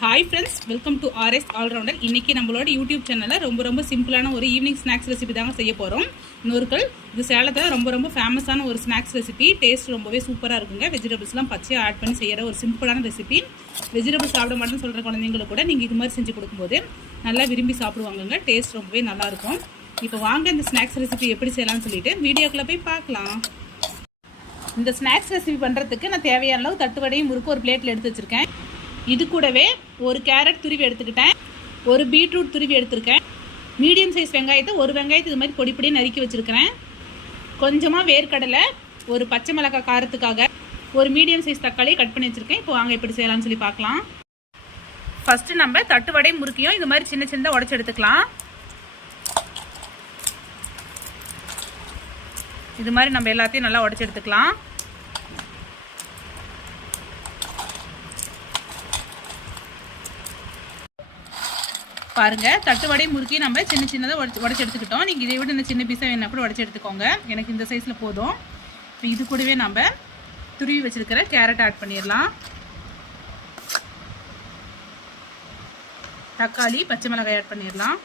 Hi friends, welcome to RS allrounder. இன்றைக்கி நம்மளோட YouTube சேனலில் ரொம்ப சிம்பிளான ஒரு ஈவினிங் ஸ்நாக்ஸ் ரெசிபி தாங்க செய்ய போகிறோம். நொறுக்கல். இது சேலத்தில் ரொம்ப ஃபேமஸான ஒரு ஸ்நாக்ஸ் ரெசிபி. டேஸ்ட் ரொம்பவே சூப்பராக இருக்குங்க. வெஜிடபிள்ஸ்லாம் பச்சையாக ஆட் பண்ணி செய்கிற ஒரு சிம்பிளான ரெசிபி. வெஜிடபிள்ஸ் சாப்பிட மாட்டேன்னு சொல்கிற குழந்தைங்களுக்கு கூட நீங்கள் இது மாதிரி செஞ்சு கொடுக்கும்போது நல்லா விரும்பி சாப்பிடுவாங்கங்க. டேஸ்ட் ரொம்பவே நல்லாயிருக்கும். இப்போ வாங்க இந்த ஸ்நாக்ஸ் ரெசிபி எப்படி செய்யலாம்னு சொல்லிட்டு வீடியோக்குள்ளே போய் பார்க்கலாம். இந்த ஸ்நாக்ஸ் ரெசிபி பண்ணுறதுக்கு நான் தேவையான அளவு தட்டுவடையும் முறுக்கு ஒரு பிளேட்டில் எடுத்து வச்சுருக்கேன். இது கூடவே ஒரு கேரட் துருவி எடுத்துக்கிட்டேன், ஒரு பீட்ரூட் துருவி எடுத்துருக்கேன், மீடியம் சைஸ் வெங்காயத்தை ஒரு வெங்காயத்தை இது மாதிரி பொடி பொடியை நறுக்கி வச்சுருக்கிறேன், கொஞ்சமாக வேர்க்கடலை, ஒரு பச்சை மிளகாய் காரத்துக்காக, ஒரு மீடியம் சைஸ் தக்காளி கட் பண்ணி வச்சுருக்கேன். இப்போ வாங்க எப்படி செய்யலாம்னு சொல்லி பார்க்கலாம். ஃபஸ்ட்டு நம்ம தட்டுவடை முறுக்கியும் இது மாதிரி சின்ன சின்னதாக உடச்சி எடுத்துக்கலாம். இது மாதிரி நம்ம எல்லாத்தையும் நல்லா உடச்சி எடுத்துக்கலாம். பாருங்க, தட்டுவடை முறுக்கி நம்ம சின்ன சின்னதாக உடச்சி எடுத்துக்கிட்டோம். நீங்கள் இதை விட இந்த சின்ன பீஸாக வேணா கூட உடச்சி எடுத்துக்கோங்க. எனக்கு இந்த சைஸில் போதும். இப்போ இது கூடவே நம்ம துருவி வச்சிருக்கிற கேரட் ஆட் பண்ணிடலாம். தக்காளி, பச்சை மிளகாய் ஆட் பண்ணிடலாம்.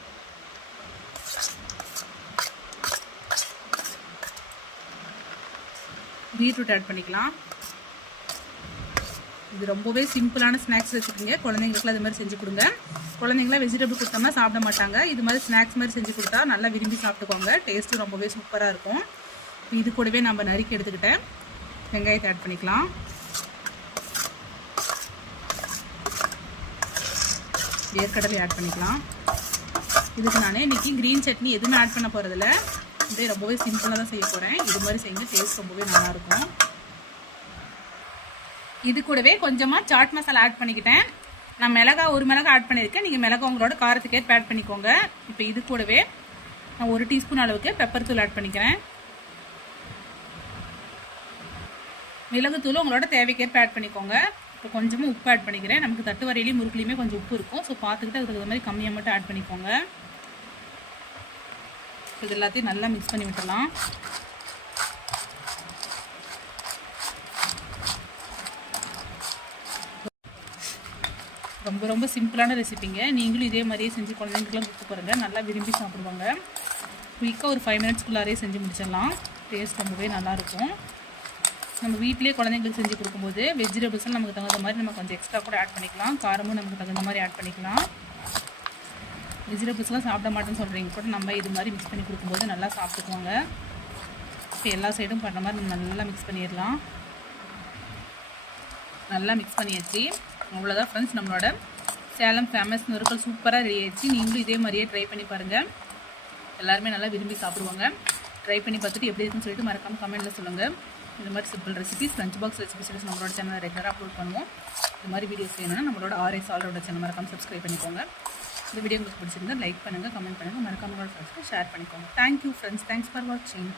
பீட்ரூட் ஆட் பண்ணிக்கலாம். இது ரொம்பவே சிம்பிளான ஸ்நாக்ஸ் ரெசிபிங்க. குழந்தைங்களுக்குலாம் இது மாதிரி செஞ்சு கொடுங்க. குழந்தைங்களாம் வெஜிடபிள் கொடுத்தோம்னா சாப்பிட மாட்டாங்க. இது மாதிரி ஸ்நாக்ஸ் மாதிரி செஞ்சு கொடுத்தா நல்லா விரும்பி சாப்பிட்டுக்கோங்க. டேஸ்ட்டு ரொம்பவே சூப்பராக இருக்கும். இது கூடவே நம்ம நறுக்கி எடுத்துக்கிட்டேன் வெங்காயத்தை ஆட் பண்ணிக்கலாம். வேர்க்கடலை ஆட் பண்ணிக்கலாம். இதுக்கு நான் இன்றைக்கி க்ரீன் சட்னி எதுவுமே ஆட் பண்ண போகிறதில்ல. இதே ரொம்பவே சிம்பிளாக தான் செய்ய போகிறேன். இது மாதிரி செய்யுங்க, டேஸ்ட் ரொம்பவே நல்லாயிருக்கும். இது கூடவே கொஞ்சமாக சாட் மசாலா ஆட் பண்ணிக்கிட்டேன். நான் ஒரு மிளகா ஆட் பண்ணியிருக்கேன். நீங்கள் மிளகா உங்களோட காரத்துக்கேற்ப ஆட் பண்ணிக்கோங்க. இப்போ இது கூடவே நான் 1 டீஸ்பூன் அளவுக்கு பெப்பர் தூள் ஆட் பண்ணிக்கிறேன். மிளகுத்தூள் உங்களோட தேவைக்கேற்ப ஆட் பண்ணிக்கோங்க. இப்போ கொஞ்சமாக உப்பு ஆட் பண்ணிக்கிறேன். நமக்கு தட்டு வரையிலையும் முறுக்குலையுமே கொஞ்சம் உப்பு இருக்கும். ஸோ பார்த்துக்கிட்டு அதுக்கு மாதிரி கம்மியாக மட்டும் ஆட் பண்ணிக்கோங்க. இது எல்லாத்தையும் நல்லா மிக்ஸ் பண்ணி விட்டுடலாம். ரொம்ப சிம்பிளான ரெசிபிங்க. நீங்களும் இதே மாதிரியே செஞ்சு குழந்தைங்களுக்குலாம் கொடுத்து பாருங்கள். நல்லா விரும்பி சாப்பிடுவாங்க. குயிக்காக ஒரு 5 மினிட்ஸ்க்குள்ளாரே செஞ்சு முடிச்சிடலாம். டேஸ்ட் ரொம்பவே நல்லாயிருக்கும். நம்ம வீட்டிலே குழந்தைங்களுக்கு செஞ்சு கொடுக்கும்போது வெஜிடபிள்ஸ்லாம் நமக்கு தகுந்த மாதிரி நம்ம கொஞ்சம் எக்ஸ்ட்ரா கூட ஆட் பண்ணிக்கலாம். காரமும் நமக்கு தகுந்த மாதிரி ஆட் பண்ணிக்கலாம். வெஜிடபிள்ஸ்லாம் சாப்பிட மாட்டேன்னு சொல்கிறீங்க கூட நம்ம இது மாதிரி மிக்ஸ் பண்ணி கொடுக்கும்போது நல்லா சாப்பிட்டுக்குவாங்க. இப்போ எல்லா சைடும் பண்ணுற மாதிரி நம்ம நல்லா மிக்ஸ் பண்ணிடலாம். நல்லா மிக்ஸ் பண்ணியாச்சு. அவ்வளோதான் ஃப்ரெண்ட்ஸ், நம்மளோட சேலம் ஃபேமஸ் நொறுக்கல் சூப்பராக ரெடி ஆயிடுச்சு. நீங்களும் இதே மாதிரியே ட்ரை பண்ணி பாருங்கள். எல்லாருமே நல்லா விரும்பி சாப்பிடுவாங்க. ட்ரை பண்ணி பார்த்துட்டு எப்படி இருக்குன்னு சொல்லிட்டு மறக்காமல் கமெண்ட்டில் சொல்லுங்கள். இந்த மாதிரி simple recipes, lunch box recipes நம்மளோட சேனலில் ரெகுலராக அப்லோட் பண்ணுவோம். இந்த மாதிரி வீடியோஸ் வேணும்னா நம்மளோட ஆர்எஸ் ஆல்ரவுண்டர் சேனல் மறக்காமல் சப்ஸ்கிரைப் பண்ணிக்கோங்க. இந்த வீடியோ உங்களுக்கு பிடிச்சிருந்தா லைக் பண்ணுங்கள், கமெண்ட் பண்ணுங்கள், மறக்காமல் ஃப்ரெண்ட்ஸ்க்கு ஷேர் பண்ணிக்கோங்க. தேங்க்யூ ஃப்ரெண்ட்ஸ், தேங்க்ஸ் ஃபார் வாட்சிங்.